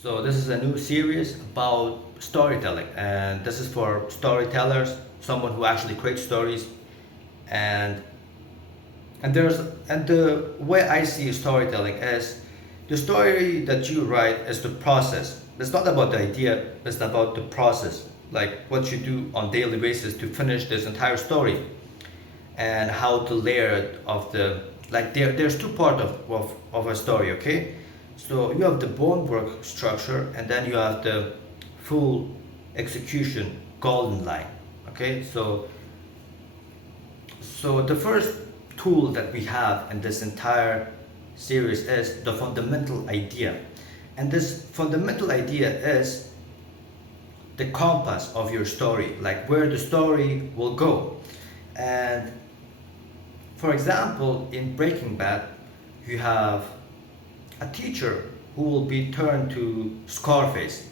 So this is a new series about storytelling, and this is for storytellers, someone who actually creates stories, and and the way I see storytelling is the story that you write is the process. It's not about the idea, it's about the process, like what you do on daily basis to finish this entire story, and how to layer it of the like there's two part of a story, okay? So you have the bone work structure, and then you have the full execution golden line, okay? So the first tool that we have in this entire series is the fundamental idea, and this fundamental idea is the compass of your story, like where the story will go. And for example, in Breaking Bad, you have a teacher who will be turned to Scarface.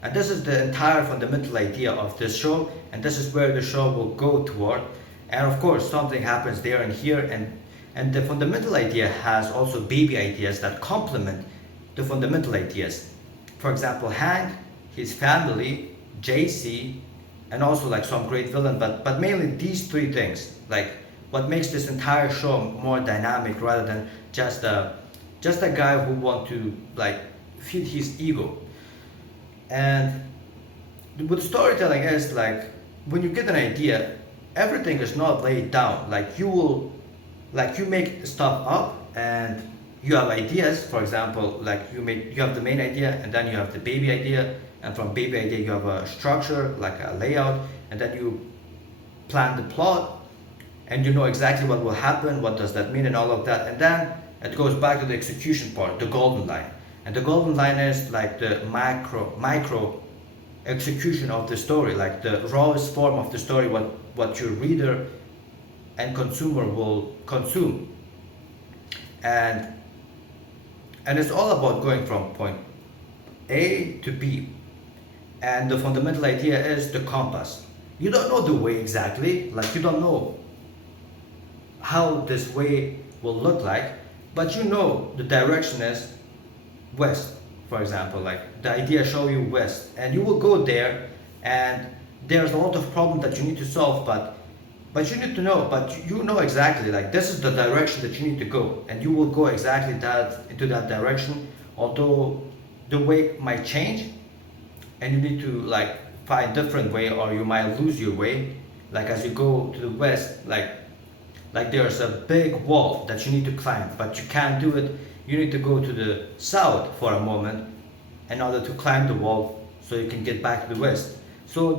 And this is the entire fundamental idea of this show, and this is where the show will go toward. And of course, something happens there and here, and the fundamental idea has also baby ideas that complement the fundamental ideas. For example, Hank, his family, JC, and also like some great villain, but mainly these three things, like what makes this entire show more dynamic rather than just a guy who want to like feed his ego. And with storytelling is like when you get an idea, everything is not laid down. Like you make stuff up and you have ideas. For example, like you have the main idea, and then you have the baby idea, and from baby idea you have a structure like a layout, and then you plan the plot, and you know exactly what will happen, what does that mean, and all of that. And then it goes back to the execution part, the golden line. And the golden line is like the micro execution of the story, like the rawest form of the story, what your reader and consumer will consume. And it's all about going from point A to B. And the fundamental idea is the compass. You don't know the way exactly, like you don't know how this way will look like, but you know the direction is west. For example, like the idea show you west, and you will go there, and there's a lot of problems that you need to solve, but you need to know, but you know exactly like this is the direction that you need to go, and you will go exactly that into that direction, although the way might change, and you need to like find different way, or you might lose your way, like as you go to the west, like there's a big wall that you need to climb, but you can't do it. You need to go to the south for a moment in order to climb the wall so you can get back to the west. So